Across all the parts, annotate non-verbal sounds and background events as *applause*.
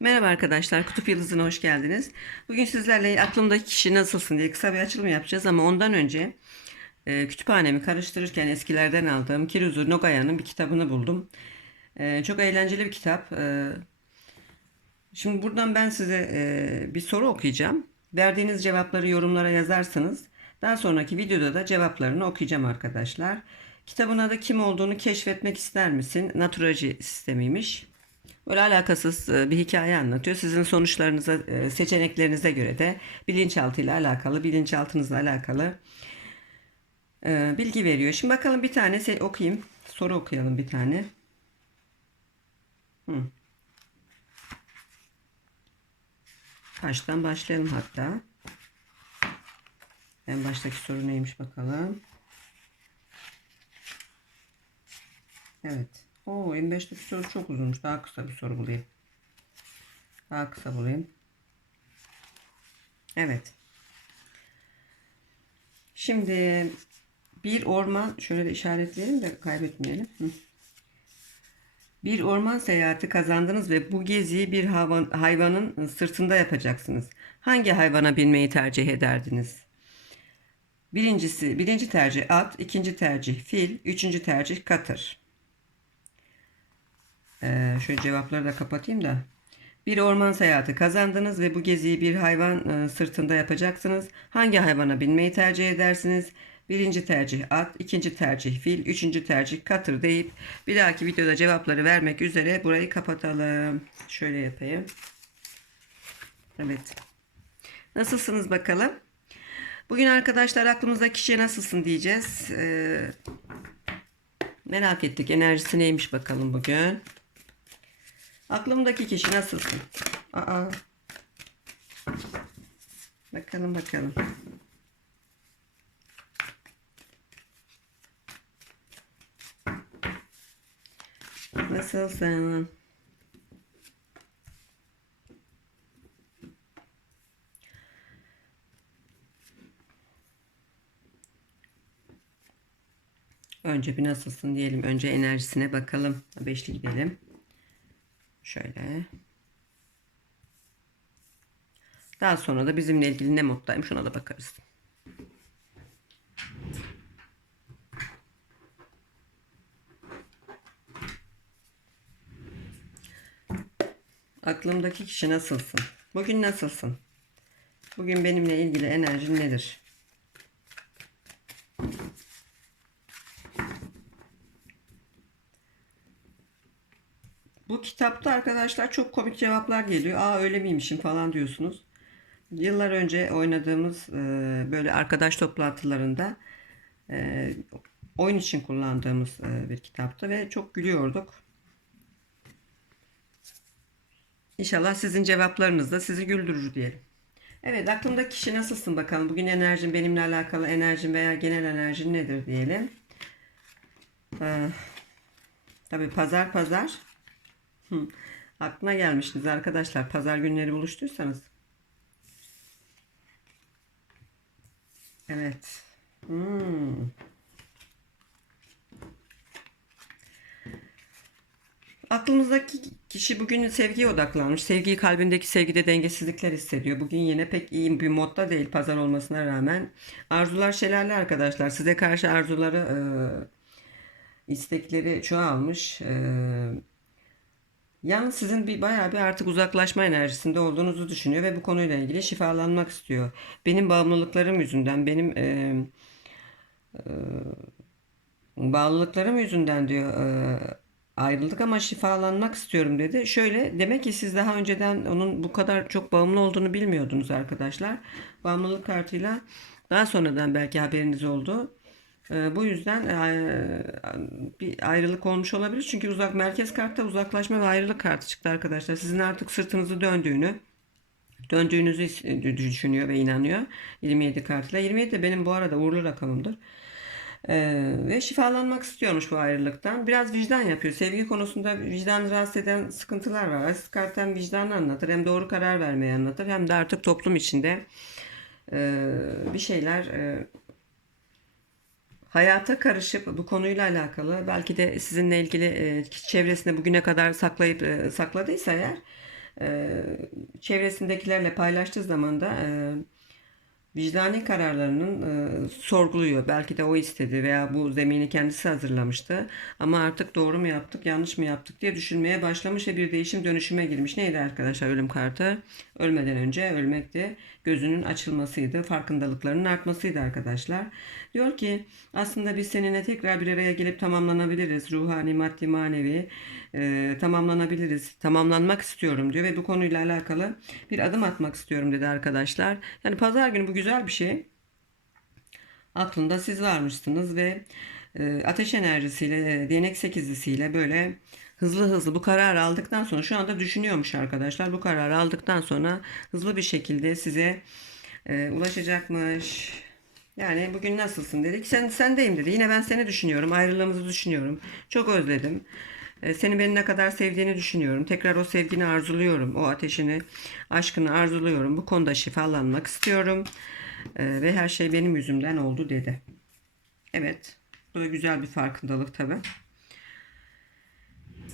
Merhaba arkadaşlar, Kutup Yıldızı'na hoş geldiniz. Bugün sizlerle aklımdaki kişi nasılsın diye kısa bir açılım yapacağız ama ondan önce e, kütüphanemi karıştırırken eskilerden aldığım Kiruzu Nogaya'nın bir kitabını buldum. E, çok eğlenceli bir kitap. E, şimdi buradan ben size e, bir soru okuyacağım. Verdiğiniz cevapları yorumlara yazarsınız. Daha sonraki videoda da cevaplarını okuyacağım arkadaşlar. Kitabın adı kim olduğunu keşfetmek ister misin? Naturacı sistemiymiş. Böyle alakasız e, bir hikaye anlatıyor. Sizin sonuçlarınıza, e, seçeneklerinize göre de bilinçaltı ile alakalı, bilinçaltınızla alakalı e, bilgi veriyor. Şimdi bakalım bir tane okuyayım. Soru okuyalım bir tane. Hı. Baştan başlayalım hatta. En baştaki soru neymiş bakalım. Evet. Oo, 25'teki soru çok uzunmuş. Daha kısa bir soru bulayım. Daha kısa bulayım. Evet. Şimdi bir orman şöyle de işaretleyelim de kaybetmeyelim. Hı. Bir orman seyahati kazandınız ve bu geziyi bir hayvan, hayvanın sırtında yapacaksınız. Hangi hayvana binmeyi tercih ederdiniz? Birincisi, birinci tercih at, ikinci tercih fil, üçüncü tercih katır. Ee, şöyle cevapları da kapatayım da. Bir orman seyahati kazandınız ve bu geziyi bir hayvan e, sırtında yapacaksınız. Hangi hayvana binmeyi tercih edersiniz? Birinci tercih at, ikinci tercih fil, üçüncü tercih katır deyip bir dahaki videoda cevapları vermek üzere burayı kapatalım. Şöyle yapayım. Evet. Nasılsınız bakalım? Bugün arkadaşlar aklımızda kişiye nasılsın diyeceğiz. Ee, merak ettik enerjisi neymiş bakalım bugün. Aklımdaki kişi nasılsın? Aa. Bakalım bakalım. Nasılsın? Önce bir nasılsın diyelim. Önce enerjisine bakalım. Beşli gidelim. Şöyle. Daha sonra da bizimle ilgili ne moddaymış ona da bakarız. Aklımdaki kişi nasılsın? Bugün nasılsın? Bugün benimle ilgili enerjin nedir? Bu kitapta arkadaşlar çok komik cevaplar geliyor. Aa öyle miymişim falan diyorsunuz. Yıllar önce oynadığımız e, böyle arkadaş toplantılarında e, oyun için kullandığımız e, bir kitaptı ve çok gülüyorduk. İnşallah sizin cevaplarınız da sizi güldürür diyelim. Evet aklımdaki kişi nasılsın bakalım. Bugün enerjin benimle alakalı enerjin veya genel enerjin nedir diyelim. Ee, tabii pazar pazar. Aklına gelmiştiniz arkadaşlar. Pazar günleri buluştuysanız. Evet. Hmm. Aklımızdaki kişi bugün sevgiye odaklanmış. Sevgiyi kalbindeki sevgide dengesizlikler hissediyor. Bugün yine pek iyi bir modda değil pazar olmasına rağmen. Arzular şelale arkadaşlar. Size karşı arzuları, e, istekleri çoğalmış. E, Yalnız sizin bir bayağı bir artık uzaklaşma enerjisinde olduğunuzu düşünüyor ve bu konuyla ilgili şifalanmak istiyor. Benim bağımlılıklarım yüzünden, benim e, e, bağlılıklarım yüzünden diyor e, ayrıldık ama şifalanmak istiyorum dedi. Şöyle demek ki siz daha önceden onun bu kadar çok bağımlı olduğunu bilmiyordunuz arkadaşlar. Bağımlılık kartıyla daha sonradan belki haberiniz oldu. E, bu yüzden e, bir ayrılık olmuş olabilir. Çünkü uzak merkez kartta uzaklaşma ve ayrılık kartı çıktı arkadaşlar. Sizin artık sırtınızı döndüğünü, döndüğünüzü düşünüyor ve inanıyor. 27 kartıyla. 27 de benim bu arada uğurlu rakamımdır. Ee, ve şifalanmak istiyormuş bu ayrılıktan. Biraz vicdan yapıyor. Sevgi konusunda vicdan rahatsız eden sıkıntılar var. Aziz kart hem vicdanı anlatır hem doğru karar vermeyi anlatır hem de artık toplum içinde e, bir şeyler e, hayata karışıp bu konuyla alakalı belki de sizinle ilgili e, çevresinde bugüne kadar saklayıp e, sakladıysa eğer e, çevresindekilerle paylaştığı zaman da e, vicdani kararlarının e, sorguluyor. Belki de o istedi veya bu zemini kendisi hazırlamıştı. Ama artık doğru mu yaptık, yanlış mı yaptık diye düşünmeye başlamış ve bir değişim dönüşüme girmiş. Neydi arkadaşlar ölüm kartı? Ölmeden önce ölmekti. Gözünün açılmasıydı, farkındalıklarının artmasıydı arkadaşlar. Diyor ki aslında biz seninle tekrar bir araya gelip tamamlanabiliriz. Ruhani, maddi, manevi e, tamamlanabiliriz. Tamamlanmak istiyorum diyor ve bu konuyla alakalı bir adım atmak istiyorum dedi arkadaşlar. Yani pazar günü bu güzel bir şey. Aklında siz varmışsınız ve e, ateş enerjisiyle, değnek sekizlisiyle böyle hızlı hızlı bu kararı aldıktan sonra şu anda düşünüyormuş arkadaşlar. Bu kararı aldıktan sonra hızlı bir şekilde size e, ulaşacakmış. Yani bugün nasılsın dedik. Sen sendeyim dedi. Yine ben seni düşünüyorum. Ayrılığımızı düşünüyorum. Çok özledim. E, Seni beni ne kadar sevdiğini düşünüyorum. Tekrar o sevgini arzuluyorum. O ateşini, aşkını arzuluyorum. Bu konuda şifalanmak istiyorum. E, Ve her şey benim yüzümden oldu dedi. Evet. Bu da güzel bir farkındalık tabii.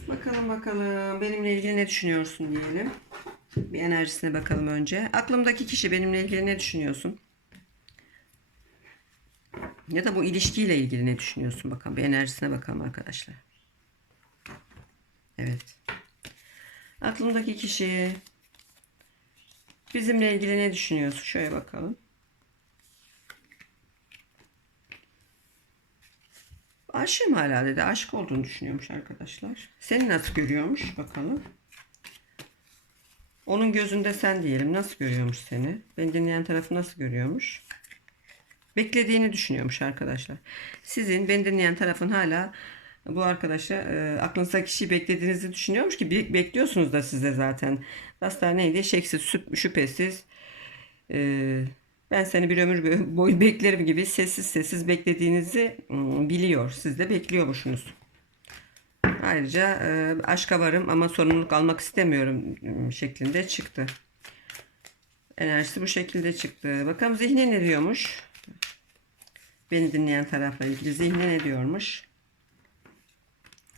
Bakalım bakalım. Benimle ilgili ne düşünüyorsun diyelim. Bir enerjisine bakalım önce. Aklımdaki kişi benimle ilgili ne düşünüyorsun? Ya da bu ilişkiyle ilgili ne düşünüyorsun bakalım. Bir enerjisine bakalım arkadaşlar. Evet. Aklımdaki kişi bizimle ilgili ne düşünüyorsun? Şöyle bakalım. Aşığım hala dedi. Aşık olduğunu düşünüyormuş arkadaşlar. Seni nasıl görüyormuş bakalım. Onun gözünde sen diyelim. Nasıl görüyormuş seni? Beni dinleyen tarafı nasıl görüyormuş? Beklediğini düşünüyormuş arkadaşlar. Sizin beni dinleyen tarafın hala bu arkadaşa e, aklınızdaki kişiyi beklediğinizi düşünüyormuş ki bekliyorsunuz da size zaten. Hastane neydi? Şeksiz, şüp- şüphesiz. e, ben seni bir ömür boy- boyu beklerim gibi sessiz sessiz beklediğinizi mm, biliyor. Siz de bekliyormuşsunuz. Ayrıca e, aşka varım ama sorumluluk almak istemiyorum mm, şeklinde çıktı. Enerjisi bu şekilde çıktı. Bakalım zihni ne diyormuş? Beni dinleyen tarafla ilgili zihni ne diyormuş?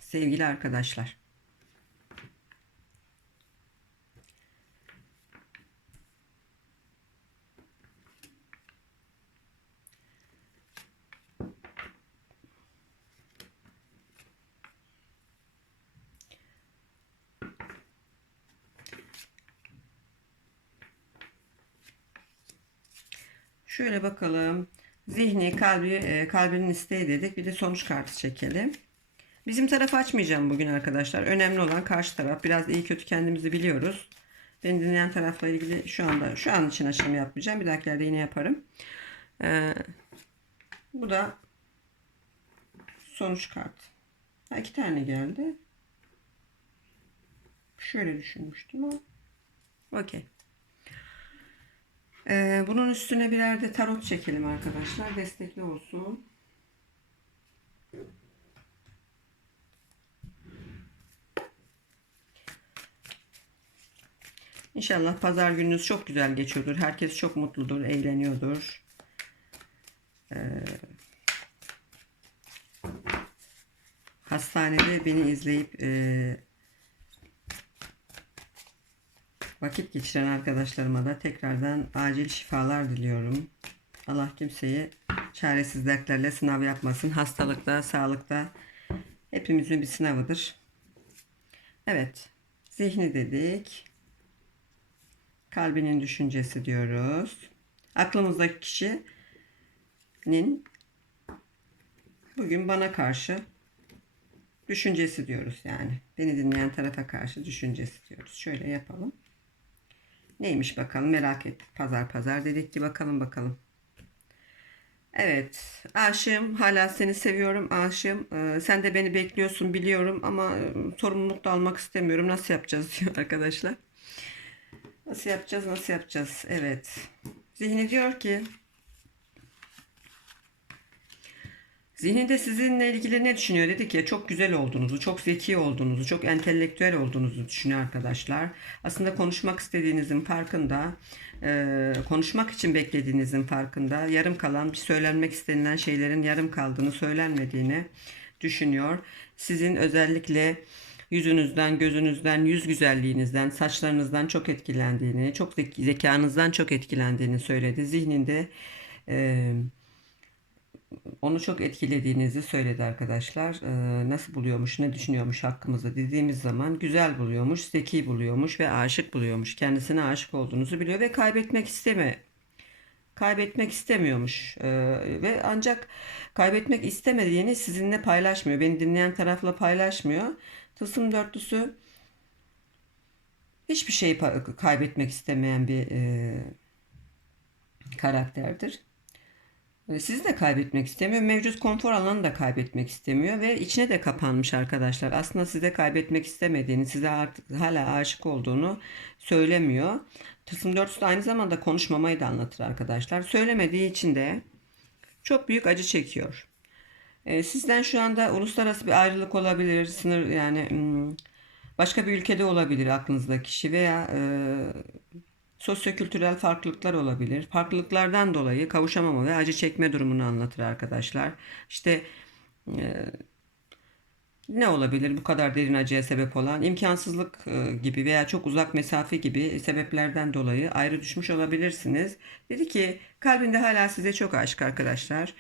Sevgili arkadaşlar. Şöyle bakalım. Zihni, kalbi, e, kalbinin isteği dedik. Bir de sonuç kartı çekelim. Bizim tarafı açmayacağım bugün arkadaşlar. Önemli olan karşı taraf. Biraz iyi kötü kendimizi biliyoruz. Beni dinleyen tarafla ilgili şu anda şu an için açılımı yapmayacağım. Bir dahakilerde yine yaparım. Ee, bu da sonuç kartı. Ha, iki tane geldi. Şöyle düşünmüştüm ama. Okey. Ee, bunun üstüne birer de tarot çekelim arkadaşlar. Destekli olsun. İnşallah pazar gününüz çok güzel geçiyordur. Herkes çok mutludur, eğleniyordur. Ee, hastanede beni izleyip e, vakit geçiren arkadaşlarıma da tekrardan acil şifalar diliyorum. Allah kimseyi çaresiz dertlerle sınav yapmasın. Hastalıkta, sağlıkta hepimizin bir sınavıdır. Evet, zihni dedik. Kalbinin düşüncesi diyoruz. Aklımızdaki kişinin bugün bana karşı düşüncesi diyoruz yani. Beni dinleyen tarafa karşı düşüncesi diyoruz. Şöyle yapalım. Neymiş bakalım merak ettik. Pazar pazar dedik ki bakalım bakalım. Evet aşığım hala seni seviyorum aşığım. Ee, sen de beni bekliyorsun biliyorum ama e, sorumluluk da almak istemiyorum. Nasıl yapacağız diyor *laughs* arkadaşlar. Nasıl yapacağız nasıl yapacağız? Evet. Zihni diyor ki Zihninde sizinle ilgili ne düşünüyor? Dedik ya çok güzel olduğunuzu, çok zeki olduğunuzu, çok entelektüel olduğunuzu düşünüyor arkadaşlar. Aslında konuşmak istediğinizin farkında, e, konuşmak için beklediğinizin farkında, yarım kalan, bir söylenmek istenilen şeylerin yarım kaldığını, söylenmediğini düşünüyor. Sizin özellikle yüzünüzden, gözünüzden, yüz güzelliğinizden, saçlarınızdan çok etkilendiğini, çok zek- zekanızdan çok etkilendiğini söyledi. Zihninde e, onu çok etkilediğinizi söyledi arkadaşlar. Ee, nasıl buluyormuş, ne düşünüyormuş hakkımızda dediğimiz zaman güzel buluyormuş, zeki buluyormuş ve aşık buluyormuş. Kendisine aşık olduğunuzu biliyor ve kaybetmek isteme kaybetmek istemiyormuş Ee, ve ancak kaybetmek istemediğini sizinle paylaşmıyor. Beni dinleyen tarafla paylaşmıyor. Tılsım dörtlüsü hiçbir şeyi kaybetmek istemeyen bir e, karakterdir. E, Sizi de kaybetmek istemiyor. Mevcut konfor alanını da kaybetmek istemiyor ve içine de kapanmış arkadaşlar. Aslında size kaybetmek istemediğini, size artık hala aşık olduğunu söylemiyor. Tılsım dörtlüsü aynı zamanda konuşmamayı da anlatır arkadaşlar. Söylemediği için de çok büyük acı çekiyor. E, Sizden şu anda uluslararası bir ayrılık olabilir, sınır yani hmm, başka bir ülkede olabilir aklınızdaki kişi veya e, sosyokültürel farklılıklar olabilir. Farklılıklardan dolayı kavuşamama ve acı çekme durumunu anlatır arkadaşlar. İşte e, ne olabilir bu kadar derin acıya sebep olan imkansızlık e, gibi veya çok uzak mesafe gibi sebeplerden dolayı ayrı düşmüş olabilirsiniz. Dedi ki kalbinde hala size çok aşık arkadaşlar.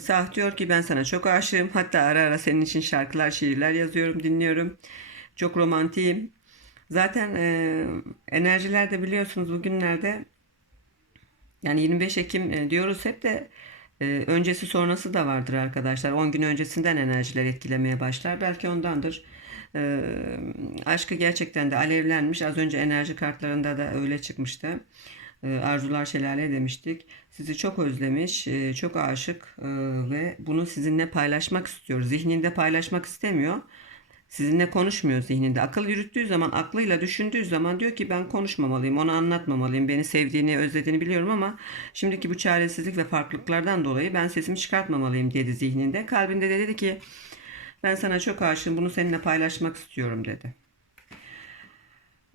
Sah diyor ki ben sana çok aşığım. Hatta ara ara senin için şarkılar, şiirler yazıyorum, dinliyorum. Çok romantiyim. Zaten e, enerjiler de biliyorsunuz bugünlerde yani 25 Ekim e, diyoruz hep de e, öncesi sonrası da vardır arkadaşlar. 10 gün öncesinden enerjiler etkilemeye başlar. Belki ondandır. E, aşkı gerçekten de alevlenmiş. Az önce enerji kartlarında da öyle çıkmıştı. E, Arzular Şelale demiştik. Sizi çok özlemiş, e, çok aşık e, ve bunu sizinle paylaşmak istiyor. Zihninde paylaşmak istemiyor. Sizinle konuşmuyor zihninde. Akıl yürüttüğü zaman, aklıyla düşündüğü zaman diyor ki ben konuşmamalıyım, onu anlatmamalıyım. Beni sevdiğini, özlediğini biliyorum ama şimdiki bu çaresizlik ve farklılıklardan dolayı ben sesimi çıkartmamalıyım dedi zihninde. Kalbinde de dedi ki ben sana çok aşığım, bunu seninle paylaşmak istiyorum dedi.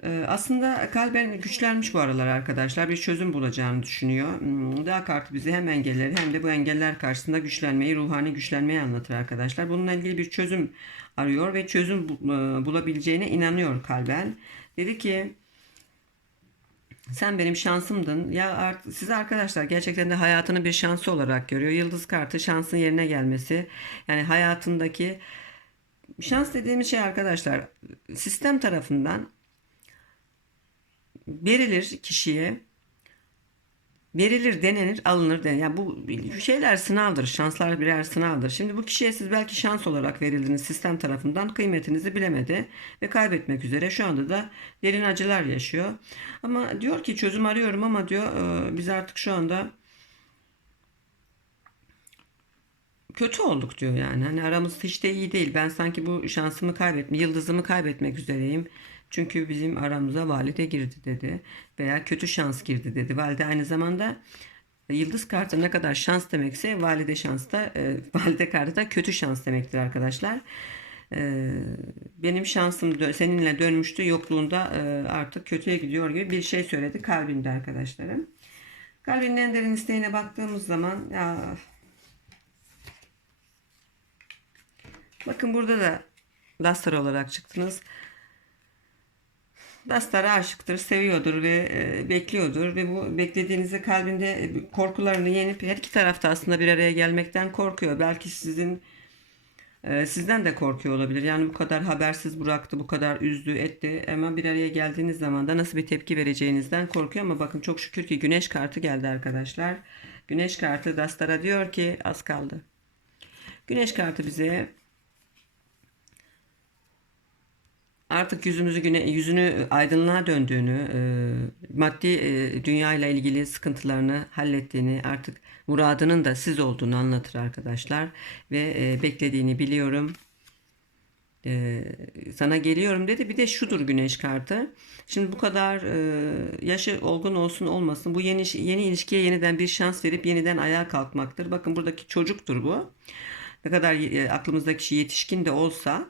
Ee, Aslında kalben güçlenmiş bu aralar arkadaşlar. Bir çözüm bulacağını düşünüyor. Hmm, Dağ kartı bize hem engelleri hem de bu engeller karşısında güçlenmeyi, ruhani güçlenmeyi anlatır arkadaşlar. Bununla ilgili bir çözüm arıyor ve çözüm e, bulabileceğine inanıyor kalben. Dedi ki sen benim şansımdın. Ya art- siz arkadaşlar gerçekten de hayatını bir şansı olarak görüyor. Yıldız kartı şansın yerine gelmesi. Yani hayatındaki şans dediğimiz şey arkadaşlar sistem tarafından verilir kişiye verilir denenir alınır denir. Yani bu şeyler sınavdır. Şanslar birer sınavdır. Şimdi bu kişiye siz belki şans olarak verildiniz sistem tarafından kıymetinizi bilemedi ve kaybetmek üzere şu anda da derin acılar yaşıyor. Ama diyor ki çözüm arıyorum ama diyor e, biz artık şu anda kötü olduk diyor yani. Hani aramız hiç de iyi değil. Ben sanki bu şansımı kaybetme, yıldızımı kaybetmek üzereyim. Çünkü bizim aramıza valide girdi dedi. Veya kötü şans girdi dedi. Valide aynı zamanda e, yıldız kartı ne kadar şans demekse valide şans da e, *laughs* valide kartı da kötü şans demektir arkadaşlar. E, benim şansım dö- seninle dönmüştü yokluğunda e, artık kötüye gidiyor gibi bir şey söyledi kalbinde arkadaşlarım. Kalbinin en derin isteğine baktığımız zaman ya Bakın burada da Dastar olarak çıktınız. Dastar aşıktır, seviyordur ve e, bekliyordur ve bu beklediğinizde kalbinde e, korkularını yenip her iki tarafta aslında bir araya gelmekten korkuyor. Belki sizin e, sizden de korkuyor olabilir. Yani bu kadar habersiz bıraktı, bu kadar üzdü, etti ama bir araya geldiğiniz zaman da nasıl bir tepki vereceğinizden korkuyor ama bakın çok şükür ki Güneş kartı geldi arkadaşlar. Güneş kartı Dastar'a diyor ki az kaldı. Güneş kartı bize artık yüzünüzü güne yüzünü aydınlığa döndüğünü, e, maddi e, dünya ile ilgili sıkıntılarını hallettiğini, artık muradının da siz olduğunu anlatır arkadaşlar ve e, beklediğini biliyorum. E, sana geliyorum dedi. Bir de şudur güneş kartı. Şimdi bu kadar e, yaşı olgun olsun olmasın bu yeni yeni ilişkiye yeniden bir şans verip yeniden ayağa kalkmaktır. Bakın buradaki çocuktur bu. Ne kadar e, aklımızdaki kişi yetişkin de olsa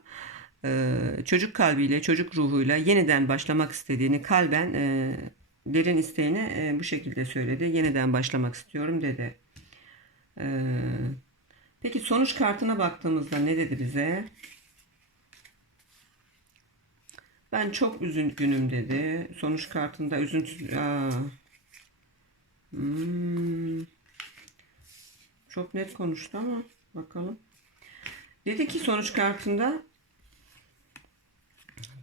çocuk kalbiyle, çocuk ruhuyla yeniden başlamak istediğini kalben e, derin isteğini e, bu şekilde söyledi. Yeniden başlamak istiyorum dedi. E, peki sonuç kartına baktığımızda ne dedi bize? Ben çok üzgünüm dedi. Sonuç kartında üzüntü... Aa. Hmm. Çok net konuştu ama bakalım. Dedi ki sonuç kartında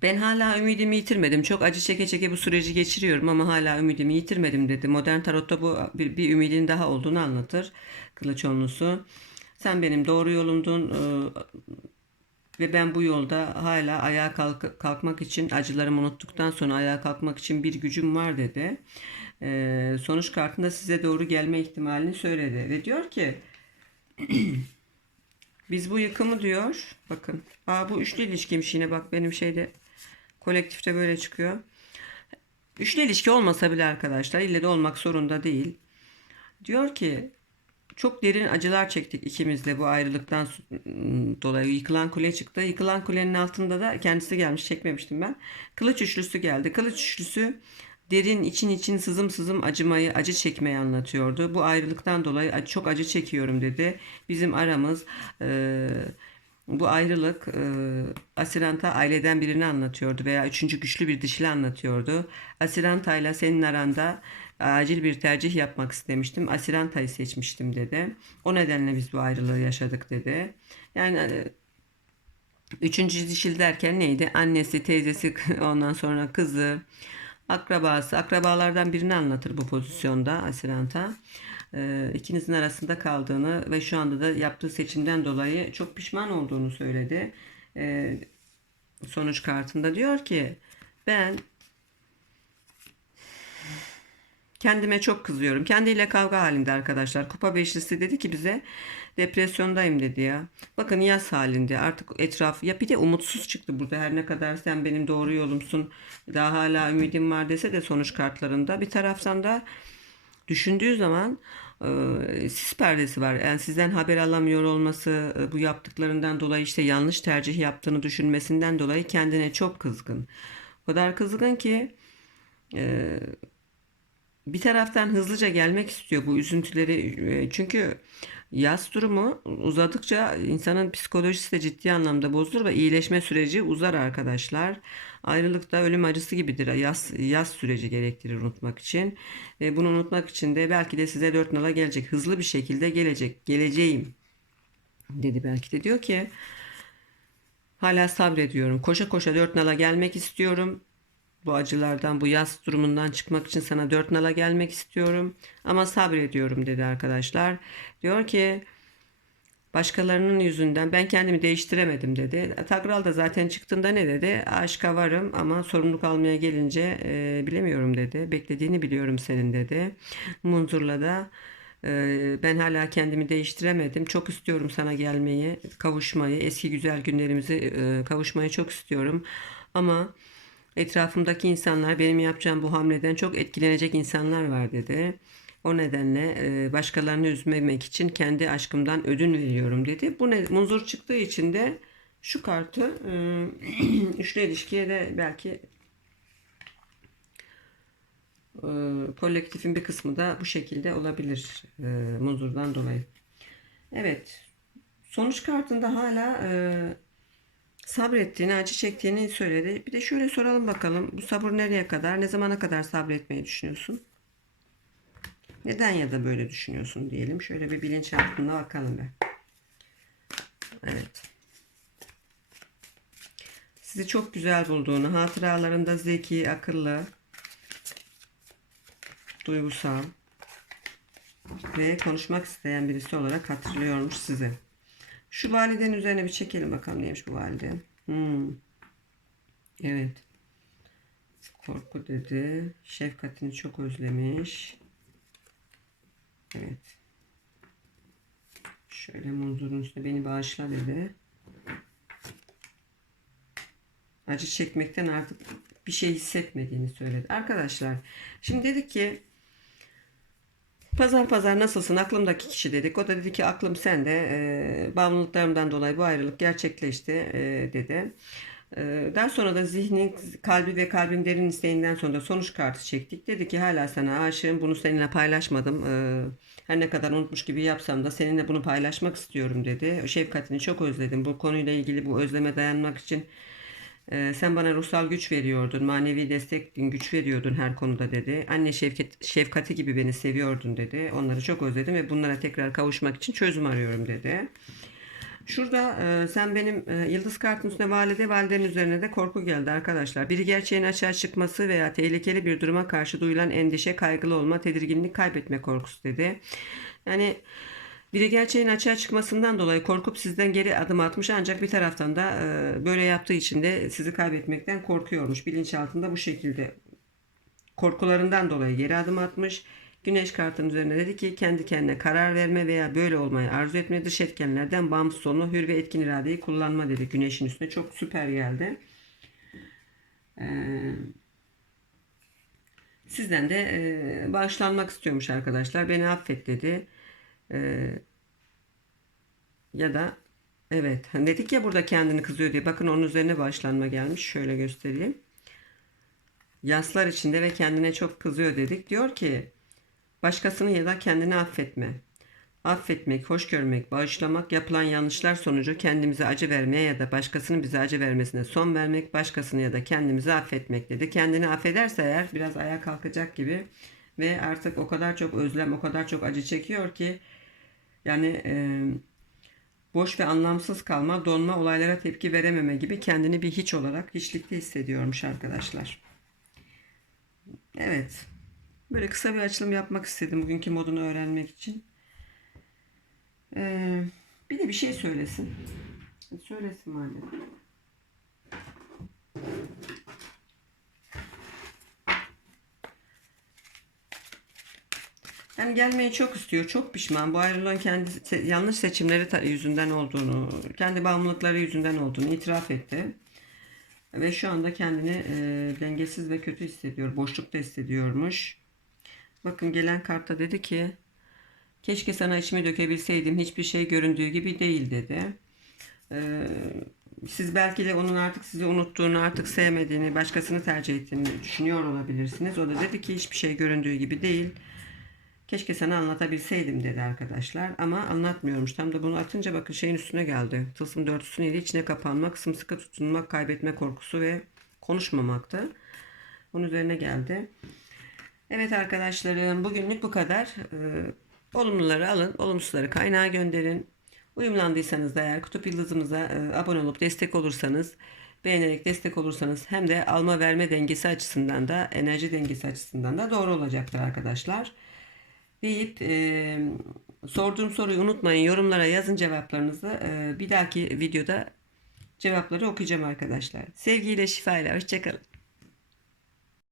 ben hala ümidimi yitirmedim. Çok acı çeke çeke bu süreci geçiriyorum ama hala ümidimi yitirmedim dedi. Modern tarotta bu bir, bir ümidin daha olduğunu anlatır. Kılıç onlusu. Sen benim doğru yolumdun ee, ve ben bu yolda hala ayağa kalk- kalkmak için acılarımı unuttuktan sonra ayağa kalkmak için bir gücüm var dedi. Ee, sonuç kartında size doğru gelme ihtimalini söyledi ve diyor ki *clears throat* biz bu yıkımı diyor bakın aa, bu üçlü ilişkiymiş yine bak benim şeyde kolektifte böyle çıkıyor. Üçlü ilişki olmasa bile arkadaşlar ille de olmak zorunda değil. Diyor ki çok derin acılar çektik ikimiz de bu ayrılıktan dolayı. Yıkılan kule çıktı. Yıkılan kulenin altında da kendisi gelmiş. Çekmemiştim ben. Kılıç üçlüsü geldi. Kılıç üçlüsü derin için için sızım sızım acımayı, acı çekmeyi anlatıyordu. Bu ayrılıktan dolayı çok acı çekiyorum dedi. Bizim aramız e, bu ayrılık e, Asiranta aileden birini anlatıyordu veya üçüncü güçlü bir dişili anlatıyordu. Asiranta ile senin aranda acil bir tercih yapmak istemiştim. Asiranta'yı seçmiştim dedi. O nedenle biz bu ayrılığı yaşadık dedi. Yani e, üçüncü dişil derken neydi? Annesi, teyzesi, *laughs* ondan sonra kızı, akrabası, akrabalardan birini anlatır bu pozisyonda Asiranta. Ee, ikinizin arasında kaldığını ve şu anda da yaptığı seçimden dolayı çok pişman olduğunu söyledi. Ee, sonuç kartında diyor ki ben Kendime çok kızıyorum. Kendiyle kavga halinde arkadaşlar. Kupa beşlisi dedi ki bize depresyondayım dedi ya. Bakın yaz halinde artık etraf ya bir de umutsuz çıktı burada. Her ne kadar sen benim doğru yolumsun daha hala ümidim var dese de sonuç kartlarında. Bir taraftan da düşündüğü zaman e, sis perdesi var. Yani sizden haber alamıyor olması e, bu yaptıklarından dolayı işte yanlış tercih yaptığını düşünmesinden dolayı kendine çok kızgın. O kadar kızgın ki e, bir taraftan hızlıca gelmek istiyor bu üzüntüleri e, çünkü yaz durumu uzadıkça insanın psikolojisi de ciddi anlamda bozulur ve iyileşme süreci uzar arkadaşlar. Ayrılık da ölüm acısı gibidir. Yaz, yaz süreci gerektirir unutmak için. Ve bunu unutmak için de belki de size dört nala gelecek. Hızlı bir şekilde gelecek. Geleceğim dedi belki de diyor ki hala sabrediyorum. Koşa koşa dört nala gelmek istiyorum bu acılardan, bu yaz durumundan çıkmak için sana dört nala gelmek istiyorum. Ama sabrediyorum dedi arkadaşlar. Diyor ki başkalarının yüzünden ben kendimi değiştiremedim dedi. Tagral da zaten çıktığında ne dedi? Aşka varım ama sorumluluk almaya gelince e, bilemiyorum dedi. Beklediğini biliyorum senin dedi. Munzur'la da e, ben hala kendimi değiştiremedim. Çok istiyorum sana gelmeyi, kavuşmayı, eski güzel günlerimizi e, kavuşmayı çok istiyorum. Ama Etrafımdaki insanlar benim yapacağım bu hamleden çok etkilenecek insanlar var dedi. O nedenle e, başkalarını üzmemek için kendi aşkımdan ödün veriyorum dedi. Bu ne, munzur çıktığı için de şu kartı e, *clears throat* üçlü ilişkiye de belki e, kolektifin bir kısmı da bu şekilde olabilir munzurdan dolayı. Evet. Sonuç kartında hala sabrettiğini, acı çektiğini söyledi. Bir de şöyle soralım bakalım. Bu sabır nereye kadar, ne zamana kadar sabretmeyi düşünüyorsun? Neden ya da böyle düşünüyorsun diyelim. Şöyle bir bilinçaltına bakalım be. Evet. Sizi çok güzel bulduğunu, hatıralarında zeki, akıllı, duygusal ve konuşmak isteyen birisi olarak hatırlıyormuş sizi. Şu validenin üzerine bir çekelim bakalım neymiş bu valide. Hmm. Evet. Korku dedi. Şefkatini çok özlemiş. Evet. Şöyle muzurun üstüne beni bağışla dedi. Acı çekmekten artık bir şey hissetmediğini söyledi. Arkadaşlar şimdi dedik ki Pazar pazar nasılsın aklımdaki kişi dedik. O da dedi ki aklım sende. E, bağımlılıklarımdan dolayı bu ayrılık gerçekleşti e, dedi. E, daha sonra da zihnin, kalbi ve kalbin derin isteğinden sonra da sonuç kartı çektik. Dedi ki hala sana aşığım bunu seninle paylaşmadım. E, her ne kadar unutmuş gibi yapsam da seninle bunu paylaşmak istiyorum dedi. Şefkatini çok özledim. Bu konuyla ilgili bu özleme dayanmak için Ee, sen bana ruhsal güç veriyordun, manevi destek, güç veriyordun her konuda dedi. Anne şefkat, şefkati gibi beni seviyordun dedi. Onları çok özledim ve bunlara tekrar kavuşmak için çözüm arıyorum dedi. Şurada e, sen benim e, yıldız kartın üstüne valide validenin üzerine de korku geldi arkadaşlar. Biri gerçeğin açığa çıkması veya tehlikeli bir duruma karşı duyulan endişe, kaygılı olma, tedirginlik, kaybetme korkusu dedi. Yani biri gerçeğin açığa çıkmasından dolayı korkup sizden geri adım atmış ancak bir taraftan da e, böyle yaptığı için de sizi kaybetmekten korkuyormuş. Bilinçaltında bu şekilde korkularından dolayı geri adım atmış. Güneş kartının üzerine dedi ki kendi kendine karar verme veya böyle olmayı arzu etme dış etkenlerden bağımsız olma, hür ve etkin iradeyi kullanma dedi güneşin üstüne. Çok süper geldi. Ee, sizden de e, bağışlanmak istiyormuş arkadaşlar. Beni affet dedi. Ee, ya da evet hani dedik ya burada kendini kızıyor diye. Bakın onun üzerine bağışlanma gelmiş. Şöyle göstereyim. Yaslar içinde ve kendine çok kızıyor dedik. Diyor ki başkasını ya da kendini affetme. Affetmek, hoş görmek, bağışlamak, yapılan yanlışlar sonucu kendimize acı vermeye ya da başkasının bize acı vermesine son vermek, başkasını ya da kendimizi affetmek dedi. Kendini affederse eğer biraz ayağa kalkacak gibi ve artık o kadar çok özlem, o kadar çok acı çekiyor ki yani e, boş ve anlamsız kalma, donma, olaylara tepki verememe gibi kendini bir hiç olarak hiçlikte hissediyormuş arkadaşlar. Evet. Böyle kısa bir açılım yapmak istedim bugünkü modunu öğrenmek için. Ee, bir de bir şey söylesin. Söylesin madem. Yani gelmeyi çok istiyor, çok pişman. Bu ayrılığın kendi yanlış seçimleri yüzünden olduğunu, kendi bağımlılıkları yüzünden olduğunu itiraf etti. Ve şu anda kendini e, dengesiz ve kötü hissediyor, boşlukta hissediyormuş. Bakın gelen kartta dedi ki, keşke sana içimi dökebilseydim, hiçbir şey göründüğü gibi değil dedi. Ee, siz belki de onun artık sizi unuttuğunu, artık sevmediğini, başkasını tercih ettiğini düşünüyor olabilirsiniz. O da dedi ki hiçbir şey göründüğü gibi değil. Keşke sana anlatabilseydim dedi arkadaşlar. Ama anlatmıyormuş. Tam da bunu atınca bakın şeyin üstüne geldi. Tılsım dörtüsü neydi? İçine kapanmak, sımsıkı tutunmak, kaybetme korkusu ve konuşmamaktı. Onun üzerine geldi. Evet arkadaşlarım bugünlük bu kadar. Ee, olumluları alın, olumsuzları kaynağa gönderin. Uyumlandıysanız da eğer kutup yıldızımıza e, abone olup destek olursanız, beğenerek destek olursanız hem de alma verme dengesi açısından da enerji dengesi açısından da doğru olacaktır arkadaşlar. Deyip e, sorduğum soruyu unutmayın. Yorumlara yazın cevaplarınızı. E, bir dahaki videoda cevapları okuyacağım arkadaşlar. Sevgiyle, şifayla. Hoşçakalın.